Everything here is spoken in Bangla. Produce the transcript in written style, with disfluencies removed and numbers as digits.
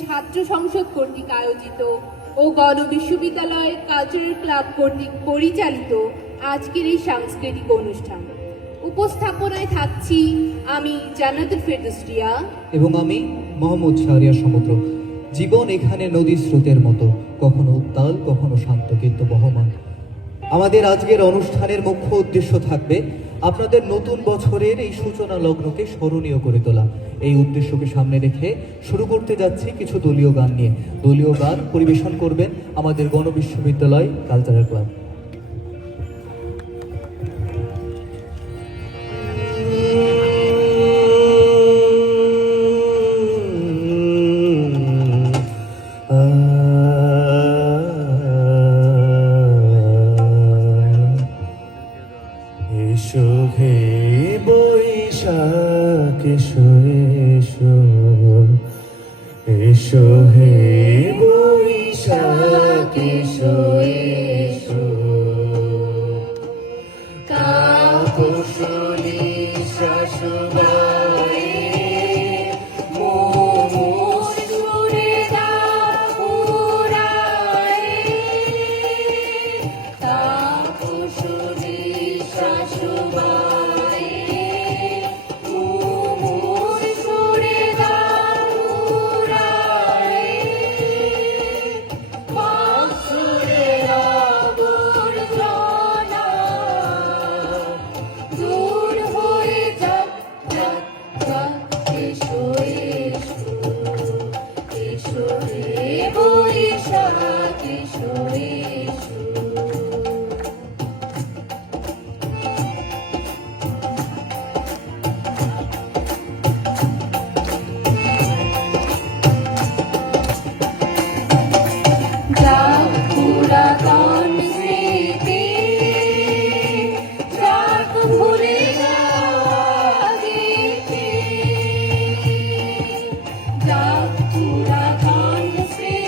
ছাত্র সংসদ কর্তৃক আয়োজিত ও গণ বিশ্ববিদ্যালয় কালচারাল ক্লাব কর্তৃক পরিচালিত আজকের এই সাংস্কৃতিক অনুষ্ঠান। উপস্থাপনায় থাকছি আমি জান্নাতুল ফেরদৌস রিয়া এবং আমি মোহাম্মদ শাহরিয়ার সমুদ্র। জীবন এখানে নদী স্রোতের মতো, কখনো উত্তাল কখনো শান্ত কিন্তু বহমান। আমাদের আজকের অনুষ্ঠানের মুখ্য উদ্দেশ্য থাকবে আপনাদের নতুন বছরের এই সূচনা লগ্নকে স্মরণীয় করে তোলা। এই উদ্দেশ্যকে সামনে রেখে শুরু করতে যাচ্ছি কিছু দলীয় গান নিয়ে। দলীয় গান পরিবেশন করবেন আমাদের গণবিশ্ববিদ্যালয় কালচারাল ক্লাব। এসো হে বৈশাখ এসো এসো, এসো হে বৈশাখ এসো এসো, কাপুরুষনি শাশুবাই মোমুসুরে দাপুরাই, কাপুরুষনি শাশুবাই মোমুসুরে দাপুরাই, বাঁশুরে আবর্জনা দূর হয়ে যাক যাক যাক, এসো এসো, এসো হে বৈশাখ এসো এসো। যাক পুরাতন স্মৃতি, যাক ভুলে যাওয়া গীতি, যাক পুরাতন স্মৃতি,